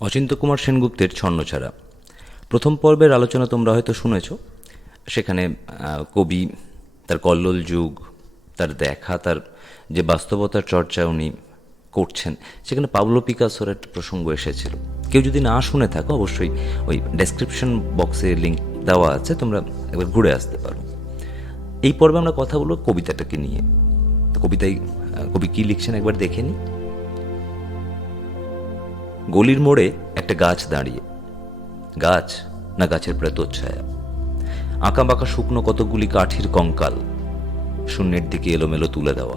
অচিন্ত কুমার সেনগুপ্তের ছন্নছাড়া। প্রথম পর্বের আলোচনা তোমরা হয়তো শুনেছ। সেখানে কবি, তার কল্লোল যুগ, তার দেখা, তার যে বাস্তবতার চর্চা উনি করছেন, সেখানে পাবলো পিকাসোর একটা প্রসঙ্গ এসেছিল। কেউ যদি না শুনে থাকো, অবশ্যই ওই ডেসক্রিপশন বক্সে লিঙ্ক দেওয়া আছে, তোমরা একবার ঘুরে আসতে পারো। এই পর্বে আমরা কথা বলব কবিতাটাকে নিয়ে। তো কবিতায় কবি কী লিখছেন একবার দেখে নিই। গলির মোড়ে একটা গাছ দাঁড়িয়ে। গাছ না গাছের প্রেতচ্ছায়া। আঁকা বাঁকা শুকনো কতগুলি কাঠির কঙ্কাল। শূন্যের দিকে এলোমেলো তুলে দেওয়া।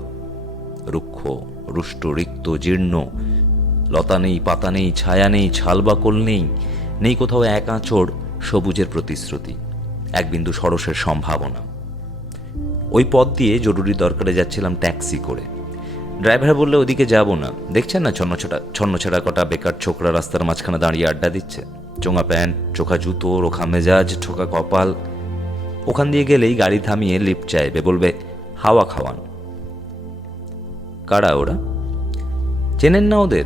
রুক্ষ, রুষ্ট, রিক্ত, জীর্ণ। লতা নেই, পাতা নেই, ছায়া নেই, ছাল বাকল নেই। নেই কোথাও এক আঁচড় সবুজের প্রতিশ্রুতি। এক বিন্দু সরসের সম্ভাবনা। ওই পথ দিয়ে জরুরি দরকারে যাচ্ছিলাম ট্যাক্সি করে। ড্রাইভার বললে, ওদিকে যাব না। দেখছেন না ছন্নছটা ছন্নছাড়া কটা বেকার ছোকরা রাস্তার মাঝখানে দাঁড়িয়ে আড্ডা দিচ্ছে? চোঙা প্যান্ট, চোখা জুতো, রোখা মেজাজ, ঠোকা কপাল। ওখান দিয়ে গেলেই গাড়ি থামিয়ে লিফট চাইবে, বলবে, হাওয়া খাওয়ান। কারা ওরা? চেনেন না ওদের?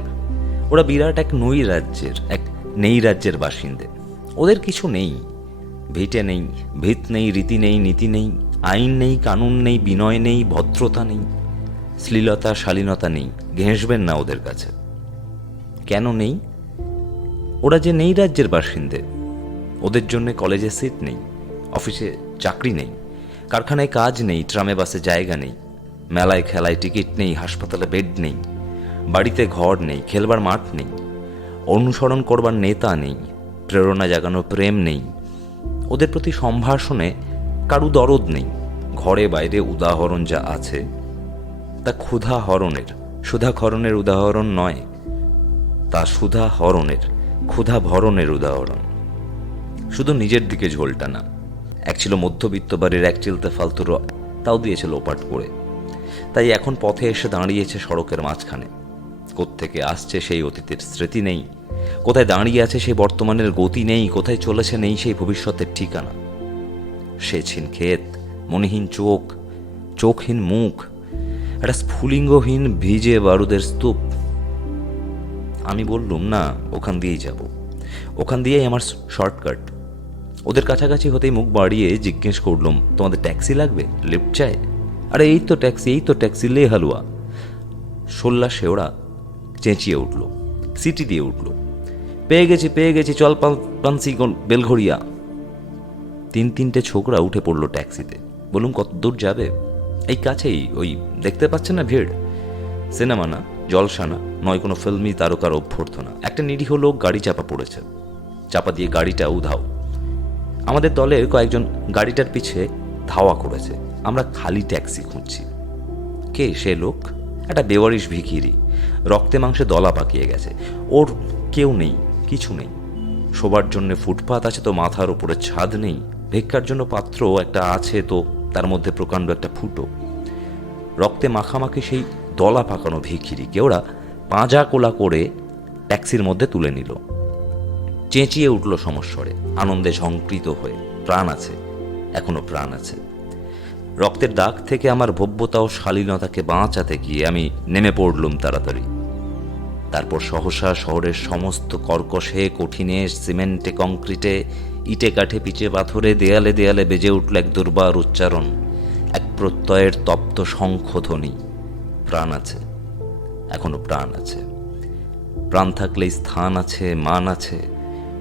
ওরা বিরাট এক নই রাজ্যের, এক নেই রাজ্যের বাসিন্দে। ওদের কিছু নেই। ভিটে নেই, ভিত নেই, রীতি নেই, নীতি নেই, আইন নেই, কানুন নেই, বিনয় নেই, ভদ্রতা নেই। শ্লীলতা, শালীনতা নেই। ঘেঁষবেন না ওদের কাছে। কেন নেই? ওরা যে নেই রাজ্যের বাসিন্দে। ওদের জন্য কলেজে সিট নেই, অফিসে চাকরি নেই, কারখানায় কাজ নেই, ট্রামে বাসে জায়গা নেই, মেলায় খেলায় টিকিট নেই, হাসপাতালে বেড নেই, বাড়িতে ঘর নেই, খেলবার মাঠ নেই, অনুসরণ করবার নেতা নেই, প্রেরণা জাগানো প্রেম নেই। ওদের প্রতি সম্ভাষণে কারু দরদ নেই। ঘরে বাইরে উদাহরণ যা আছে তা ক্ষুধা হরণের। সুধা খরণের উদাহরণ নয়। তা সুধা হরণের, ক্ষুধা ভরণের উদাহরণ। শুধু নিজের দিকে ঝোলটা না, এক ছিল মধ্যবিত্ত বাড়ির এক চিলতে ফালতু র- তাও দিয়েছিল ওপাট করে। তাই এখন পথে এসে দাঁড়িয়েছে সড়কের মাঝখানে। কোত্থেকে আসছে সেই অতীতের স্মৃতি নেই। কোথায় দাঁড়িয়ে আছে সেই বর্তমানের গতি নেই, কোথায় চলেছে নেই সেই ভবিষ্যতের ঠিকানা। সেছিন ক্ষেত মনিহীন চোখ, চোখহীন মুখ একটা স্ফুলিঙ্গহীন ভিজে বারুদের স্তূপ। আমি বললুম, না, ওখান দিয়েই যাব। ওখান দিয়েই আমার শর্টকাট। ওদের কাছাকাছি হতেই মুখ বাড়িয়ে জিজ্ঞেস করলুম, তোমাদের ট্যাক্সি লাগবে? লিফট চাই? আরে, এই তো ট্যাক্সি, এই তো ট্যাক্সি লে হালুয়া। সোল্লা শেওড়া চেঁচিয়ে উঠল, সিটি দিয়ে উঠল, পেয়ে গেছি পেয়ে গেছি, চল পান- পানসি বেলঘড়িয়া। তিন তিনটে ছোকরা উঠে পড়ল ট্যাক্সিতে। বলুন কত দূর যাবে? এই কাছেই, ওই দেখতে পাচ্ছেন না ভিড়? সিনেমা না, জলসা না, নয় কোনো ফিল্মি তারকার অভ্যর্থনা। একটা নিরীহ লোক গাড়ি চাপা পড়েছে। চাপা দিয়ে গাড়িটা উধাও। আমাদের দলের কয়েকজন গাড়িটার পিছে ধাওয়া করেছে। আমরা খালি ট্যাক্সি খুঁজছি। কে সে লোক? একটা বেওয়ারিশ ভিখিরি। রক্তে মাংসে দলা পাকিয়ে গেছে। ওর কেউ নেই, কিছু নেই। শোবার জন্য ফুটপাত আছে তো মাথার উপরে ছাদ নেই। ভিক্ষার জন্য পাত্র একটা আছে তো তার মধ্যে প্রকাণ্ড একটা ফুটো। রক্তে মাখামাখি সেই দলা পাকানো ভিখিরিকে ওরা পাঁজা কোলা করে ট্যাক্সির মধ্যে তুলে নিল। চেঁচিয়ে উঠল সমস্বরে। আনন্দে ঝঙ্কৃত হয়ে, প্রাণ আছে, এখনও প্রাণ আছে। রক্তের দাগ থেকে আমার ভব্যতা ও শালীনতাকে বাঁচাতে গিয়ে আমি নেমে পড়লুম তাড়াতাড়ি। তারপর সহসা শহরের সমস্ত কর্কশে, কঠিনে, সিমেন্টে, কংক্রিটে ইটে কাঠে পিচে পাথরে দেয়ালে দেয়ালে বেজে উঠল এক দুর্বার উচ্চারণ। এক প্রত্যয়ের তপ্ত শঙ্খধ্বনি প্রাণ আছে, এখনও প্রাণ আছে। প্রাণ থাকলে স্থান আছে, মান আছে।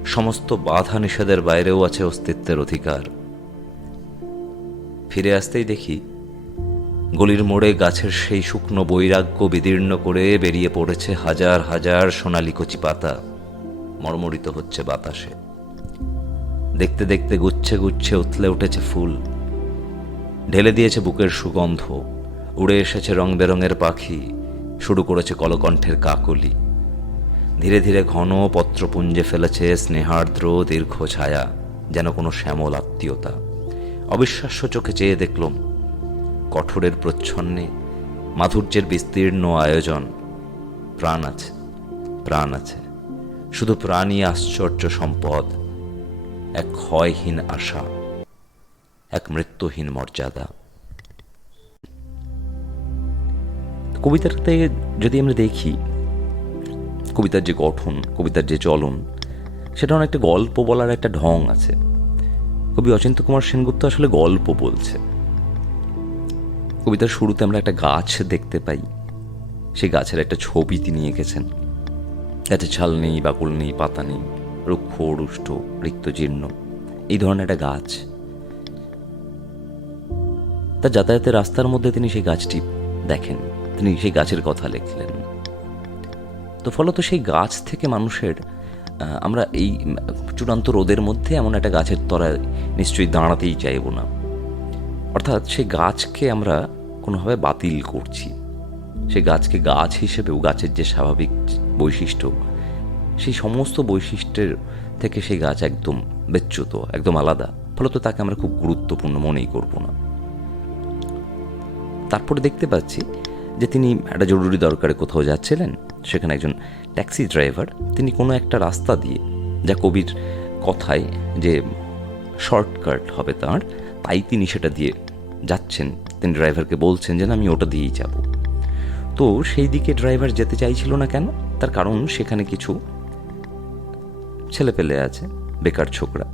সমস্ত বাধা নিষেধের বাইরেও আছে অস্তিত্বের অধিকার। ফিরে আসতেই দেখি, গলির মোড়ে গাছের সেই শুকনো বৈরাগ্য বিদীর্ণ করে বেরিয়ে পড়েছে হাজার হাজার সোনালি কচি পাতা। মর্মরিত হচ্ছে বাতাসে। দেখতে দেখতে গুচ্ছে গুচ্ছে উথলে উঠেছে ফুল। ঢেলে দিয়েছে বুকের সুগন্ধ। উড়ে এসেছে রং বেরঙের পাখি। শুরু করেছে কলকণ্ঠের কাকলি। ধীরে ধীরে ঘন পত্রপুঞ্জে ফেলেছে স্নেহার্দ্র দীর্ঘ ছায়া, যেন কোনো শ্যামল আত্মীয়তা। অবিশ্বাস্য চোখে চেয়ে দেখলুম, কঠোরের প্রচ্ছন্নে মাধুর্যের বিস্তীর্ণ আয়োজন। প্রাণ আছে প্রাণ আছে। শুধু প্রাণী আশ্চর্য সম্পদ। এক ক্ষয়হীন আশা, এক মৃত্যুহীন মর্যাদা। কবিতাটাতে যদি আমরা দেখি, কবিতার যে গঠন, কবিতার যে চলন, সেটা অনেকটা গল্প বলার একটা ঢং আছে। কবি অচিন্ত কুমার সেনগুপ্ত আসলে গল্প বলছে। কবিতার শুরুতে আমরা একটা গাছ দেখতে পাই। সেই গাছের একটা ছবি তিনি এঁকেছেন। গাছে ছাল নেই, বাকুল নেই, পাতা নেই। রুক্ষ রুষ্ট রিক্ত জীর্ণ এই ধরনের একটা গাছ। তার যাতায়াতের রাস্তার মধ্যে তিনি সেই গাছটি দেখেন। তিনি সেই গাছের কথা লিখলেন। তো ফলত সেই গাছ থেকে মানুষের আমরা এই চূড়ান্ত রোদের মধ্যে এমন একটা গাছের তলায় নিশ্চয়ই দাঁড়াতেই চাইব না। অর্থাৎ সেই গাছকে আমরা কোনোভাবে বাতিল করছি। সে গাছকে গাছ হিসেবেও গাছের যে স্বাভাবিক বৈশিষ্ট্য সেই সমস্ত বৈশিষ্ট্যের থেকে সেই গাছ একদম বেচ্যুত, একদম আলাদা। ফলত তাকে আমরা খুব গুরুত্বপূর্ণ মনেই করব না। তারপরে দেখতে পাচ্ছি যে তিনি একটা জরুরি দরকারে কোথাও যাচ্ছিলেন। সেখানে একজন ট্যাক্সি ড্রাইভার, তিনি কোনো একটা রাস্তা দিয়ে, যা কবির কথায় যে শর্টকাট হবে তার, তাই তিনি সেটা দিয়ে যাচ্ছেন। তিনি ড্রাইভারকে বলছেন যে, না, আমি ওটা দিয়েই যাব। তো সেই দিকে ড্রাইভার যেতে চাইছিল না কেন? তার কারণ সেখানে কিছু ছেলে পেলে আছে, বেকার ছোকরা।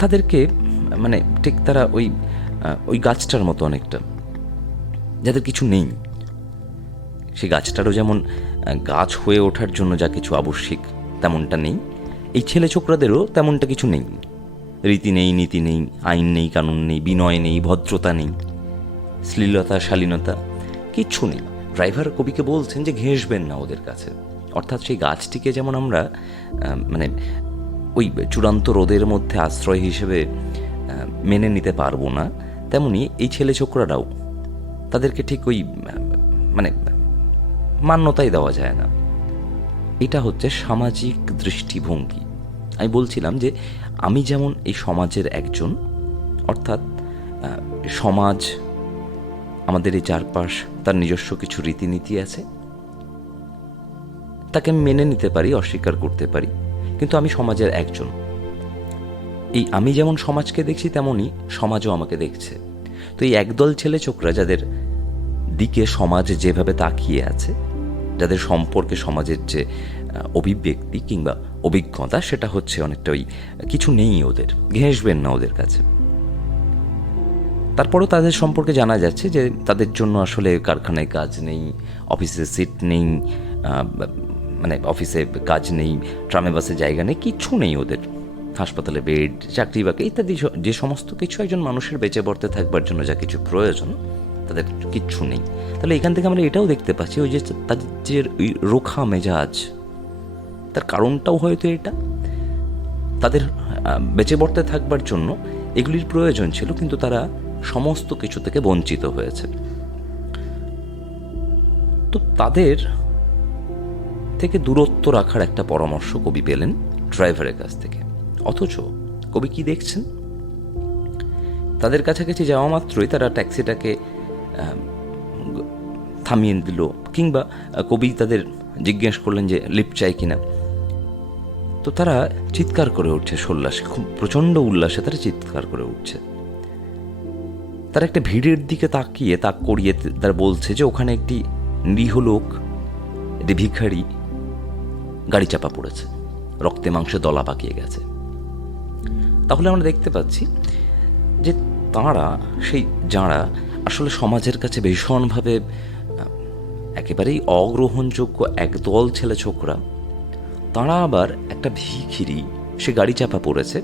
তাদেরকে মানে ঠিক তারা ওই ওই গাছটার মতো অনেকটা, যাদের কিছু নেই। সেই গাছটারও যেমন গাছ হয়ে ওঠার জন্য যা কিছু আবশ্যিক, তেমনটা নেই। এই ছেলে ছোকরাদেরও তেমনটা কিছু নেই। রীতি নেই, নীতি নেই, আইন নেই, কানুন নেই, বিনয় নেই, ভদ্রতা নেই, শ্লীলতা, শালীনতা, কিচ্ছু নেই। ড্রাইভার কবিকে বলছেন যে ঘেঁষবেন না ওদের কাছে। অর্থাৎ সেই গাছটিকে যেমন আমরা মানে ওই চূড়ান্ত রোদের মধ্যে আশ্রয় হিসেবে মেনে নিতে পারব না, তেমনি এই ছেলে ছোকরারাও তাদেরকে ঠিক ওই মানে মান্যতাই দেওয়া যায় না। এটা হচ্ছে সামাজিক দৃষ্টিভঙ্গি। আমি বলছিলাম যে আমি যেমন এই সমাজের একজন, অর্থাৎ সমাজ, আমাদের এই চারপাশ, তার নিজস্ব কিছু রীতিনীতি আছে তাকে আমি মেনে নিতে পারি, অস্বীকার করতে পারি। কিন্তু আমি সমাজের একজন। এই আমি যেমন সমাজকে দেখছি তেমনই সমাজও আমাকে দেখছে। তো এই একদল ছেলে ছোকরা যাদের দিকে সমাজ যেভাবে তাকিয়ে আছে, যাদের সম্পর্কে সমাজের যে অভিব্যক্তি কিংবা অভিজ্ঞতা, সেটা হচ্ছে অনেকটা ওই, কিছু নেই ওদের, ঘেঁষবেন না ওদের কাছে। তারপরেও তাদের সম্পর্কে জানা যাচ্ছে যে তাদের জন্য আসলে কারখানায় কাজ নেই, অফিসে সিট নেই মানে অফিসে কাজ নেই, ট্রামে বাসে জায়গা নেই, কিচ্ছু নেই ওদের। হাসপাতালে বেড, চাকরি বাকরি ইত্যাদি যে সমস্ত কিছু একজন মানুষের বেঁচে পড়তে থাকবার জন্য যা কিছু প্রয়োজন, তাদের কিচ্ছু নেই। তাহলে এখান থেকে আমরা এটাও দেখতে পাচ্ছি, ওই যে তাদের যে ওই রোখা মেজাজ, তার কারণটাও হয়তো এটা। তাদের বেঁচে পড়তে থাকবার জন্য এগুলির প্রয়োজন ছিল, কিন্তু তারা সমস্ত কিছু থেকে বঞ্চিত হয়েছে। তো তাদের থেকে দূরত্ব রাখার একটা পরামর্শ কবি পেলেন ড্রাইভারের কাছ থেকে। অথচ কবি কি দেখছেন? তাদের কাছাকাছি যাওয়া মাত্রই তারা ট্যাক্সিটাকে থামিয়ে দিল কিংবা কবি তাদের জিজ্ঞেস করলেন যে, লিফট চাই কিনা তো তারা চিৎকার করে উঠছে সোল্লাসে খুব প্রচণ্ড উল্লাসে তারা চিৎকার করে উঠছে। তারা একটা ভিড়ের দিকে তাকিয়ে তাক করিয়ে তারা বলছে যে, ওখানে একটি নিরীহ লোক, একটি ভিখারি গাড়ি চাপা পড়েছে। রক্তে মাংসে দলা পাকিয়ে গেছে। তাহলে আমরা দেখতে পাচ্ছি যে তাঁরা, সেই যাঁরা আসলে সমাজের কাছে ভীষণভাবে একেবারেই অগ্রহণযোগ্য একদল ছেলে ছোকরা, তাঁরা আবার একটা ভিখিরি, সে গাড়ি চাপা পড়েছে।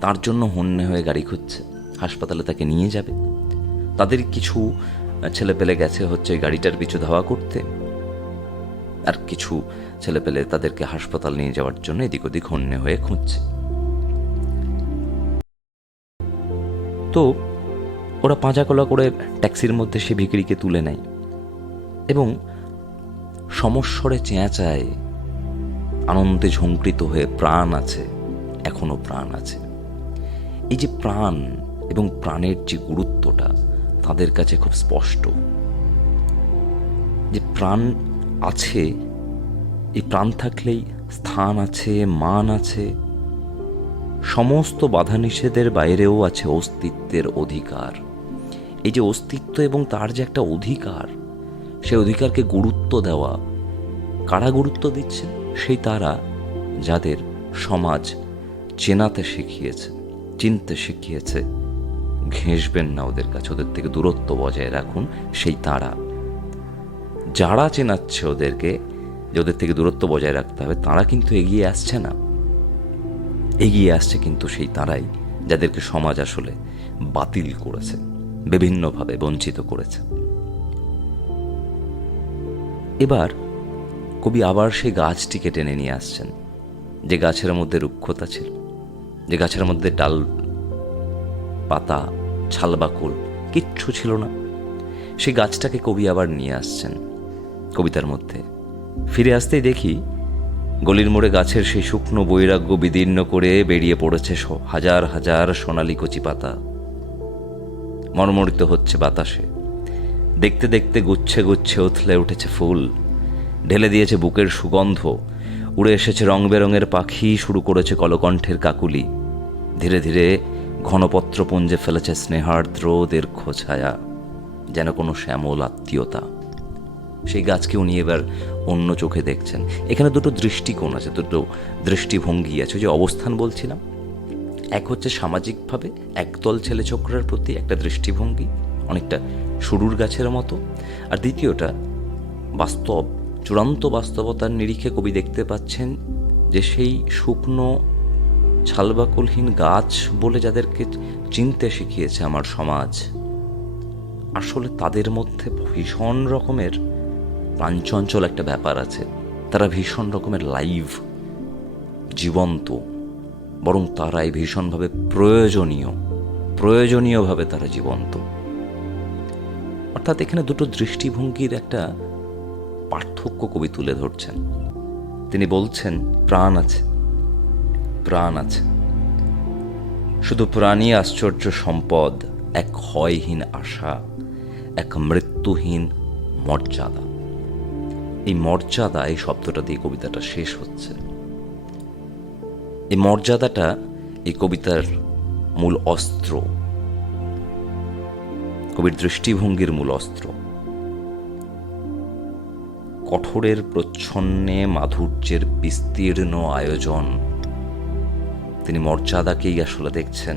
তার জন্য হন্যে হয়ে গাড়ি খুঁজছে, হাসপাতালে তাকে নিয়ে যাবে। তাদের কিছু ছেলে পেলে গেছে হচ্ছে গাড়িটার পিছু ধাওয়া করতে। আর কিছু ছেলে পেলে তাদেরকে হাসপাতাল নিয়ে যাওয়ার জন্য এদিক ওদিক হন্যে হয়ে খুঁজছে। তো ওরা পাঁজাকলা করে ট্যাক্সির মধ্যে সে ভিকিরিকে তুলে নেয় এবং সমস্বরে চেঁচায়, আনন্দে ঝঙ্কৃত হয়ে প্রাণ আছে, এখনও প্রাণ আছে। এই যে প্রাণ এবং প্রাণের যে গুরুত্বটা তাদের কাছে খুব স্পষ্ট। যে প্রাণ আছে, এই প্রাণ থাকলেই স্থান আছে, মান আছে। সমস্ত বাধা নিষেধের বাইরেও আছে অস্তিত্বের অধিকার। এই যে অস্তিত্ব এবং তার যে একটা অধিকার, সে অধিকারকে গুরুত্ব দেওয়া, কারা গুরুত্ব দিচ্ছে? সেই তারা যাদের সমাজ চেনাতে শিখিয়েছে, চিনতে শিখিয়েছে। ঘেঁষবেন না ওদের কাছে, ওদের থেকে দূরত্ব বজায় রাখুন, সেই তারা। যারা চেনাচ্ছে ওদেরকে, যে ওদের থেকে দূরত্ব বজায় রাখতে হবে, তারা কিন্তু এগিয়ে আসছে না। এগিয়ে আসছে কিন্তু সেই তারাই, যাদেরকে সমাজ আসলে বাতিল করেছে, বিভিন্নভাবে বঞ্চিত করেছে। এবার কবি আবার সেই গাছটিকে টেনে নিয়ে আসছেন, যে গাছের মধ্যে রুক্ষতা ছিল, যে গাছের মধ্যে ডাল, পাতা ছালবাকুল কিচ্ছু ছিল না। সেই গাছটাকে কবি আবার নিয়ে আসছেন। কবিতার মধ্যে। ফিরে আসতেই দেখি গলির মোড়ে গাছের সেই শুকনো বৈরাগ্য বিদীর্ণ করে বেরিয়ে পড়েছে হাজার হাজার সোনালি কচি পাতা। মর্মরিত হচ্ছে বাতাসে। দেখতে দেখতে গুচ্ছে গুচ্ছে উথলে উঠেছে ফুল। ঢেলে দিয়েছে বুকের সুগন্ধ। উড়ে এসেছে রং বেরঙের পাখি, শুরু করেছে কলকণ্ঠের কাকুলি। ধীরে ধীরে ঘনপত্র পুঞ্জে ফেলেছে স্নেহার্দ্র দীর্ঘ ছায়া যেন কোনো শ্যামল আত্মীয়তা। সেই গাছকে উনি এবার অন্য চোখে দেখছেন। এখানে দুটো দৃষ্টিকোণ আছে, দুটো দৃষ্টিভঙ্গি আছে। যে অবস্থান বলছিলাম, এক হচ্ছে সামাজিকভাবে একদল ছেলে ছোকরার প্রতি একটা দৃষ্টিভঙ্গি, অনেকটা শুরুর গাছের মতো। আর দ্বিতীয়টা, বাস্তব, চূড়ান্ত বাস্তবতার নিরিখে কবি দেখতে পাচ্ছেন যে সেই শুকনো ছালবাকুলহীন গাছ বলে যাদেরকে চিনতে শিখিয়েছে আমার সমাজ, আসলে তাদের মধ্যে ভীষণ রকমের প্রাঞ্চঞ্চল একটা ব্যাপার আছে। তারা ভীষণ রকমের লাইভ, জীবন্ত, বরং তারাই ভীষণভাবে প্রয়োজনীয়, প্রয়োজনীয়ভাবে তারা জীবন্ত। অর্থাৎ এখানে দুটো দৃষ্টিভঙ্গির একটা পার্থক্য কবি তুলে ধরছেন। তিনি বলছেন, প্রাণ আছে প্রাণ আছে। শুধু প্রাণী আশ্চর্য সম্পদ, এক ক্ষয়হীন আশা, এক মৃত্যুহীন মর্যাদা। এই মর্যাদা এই শব্দটা দিয়ে কবিতাটা শেষ হচ্ছে। এই মর্যাদাটা এই কবিতার মূল অস্ত্র। কবির দৃষ্টিভঙ্গির মূল অস্ত্র। কঠোরের প্রচ্ছন্নে মাধুর্যের বিস্তীর্ণ আয়োজন। তিনি মর্যাদাকেই আসলে দেখছেন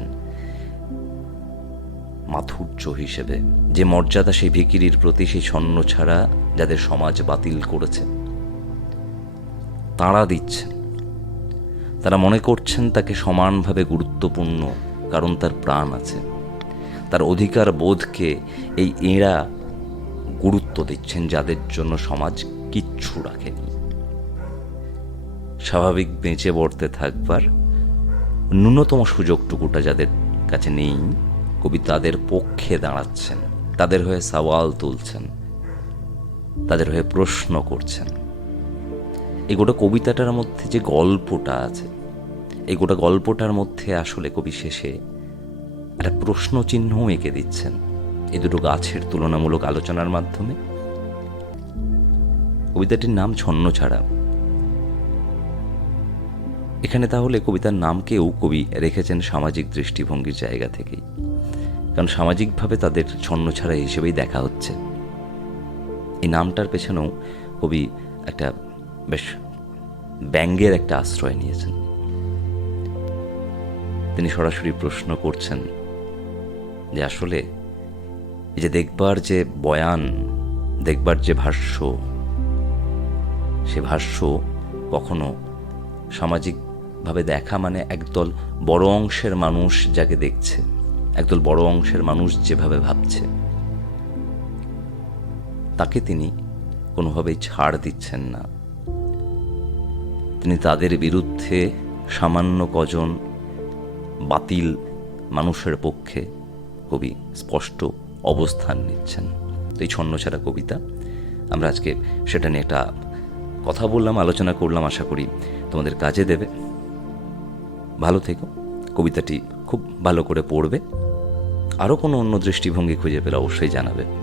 মাধুর্য হিসেবে। যে মর্যাদা সেই ভিকিরির প্রতি সেই ছন্ন ছাড়া যাদের সমাজ বাতিল করেছে। তাঁরা দিচ্ছেন। তারা মনে করছেন তাকে সমানভাবে গুরুত্বপূর্ণ, কারণ তার প্রাণ আছে। তার অধিকার বোধকে এই এঁরা গুরুত্ব দিচ্ছেন, যাদের জন্য সমাজ কিচ্ছু রাখেনি। স্বাভাবিক বেঁচে বর্তে থাকবার ন্যূনতম সুযোগটুকুটা যাদের কাছে নেই, কবি তাদের পক্ষে দাঁড়াচ্ছেন, তাদের হয়ে সওয়াল তুলছেন। তাদের হয়ে প্রশ্ন করছেন। এই গোটা কবিতাটার মধ্যে যে গল্পটা আছে, এই গোটা গল্পটার মধ্যে আসলে কবি শেষে একটা প্রশ্ন চিহ্ন এঁকে দিচ্ছেন। এ দুটো গাছের তুলনামূলক আলোচনার মাধ্যমে। কবিতাটির নাম ছন্ন ছাড়া এখানে তাহলে কবিতার নামকেও কবি রেখেছেন সামাজিক দৃষ্টিভঙ্গির জায়গা থেকেই। কারণ সামাজিকভাবে তাদের ছন্ন ছাড়া হিসেবেই দেখা হচ্ছে। এই নামটার পেছনেও কবি একটা বেশ ব্যঙ্গের একটা আশ্রয় নিয়েছেন। তিনি সরাসরি প্রশ্ন করছেন যে আসলে যে দেখবার যে বয়ান, দেখবার যে ভাষ্য, সে ভাষ্য কখনো সামাজিকভাবে দেখা মানে একদল বড় অংশের মানুষ যাকে দেখছে, একদল বড় অংশের মানুষ যেভাবে ভাবছে। তাকে তিনি কোনোভাবেই ছাড় দিচ্ছেন না। তিনি তাদের বিরুদ্ধে সামান্য কজন বাতিল মানুষের পক্ষে কবি স্পষ্ট অবস্থান নিচ্ছেন। এই ছন্নছাড়া কবিতা, আমরা আজকে সেটা নিয়ে একটা কথা বললাম, আলোচনা করলাম, আশা করি তোমাদের কাজে দেবে। ভালো থেকো, কবিতাটি খুব ভালো করে পড়বে। আরও কোনো অন্য দৃষ্টিভঙ্গি খুঁজে পেলে অবশ্যই জানাবে।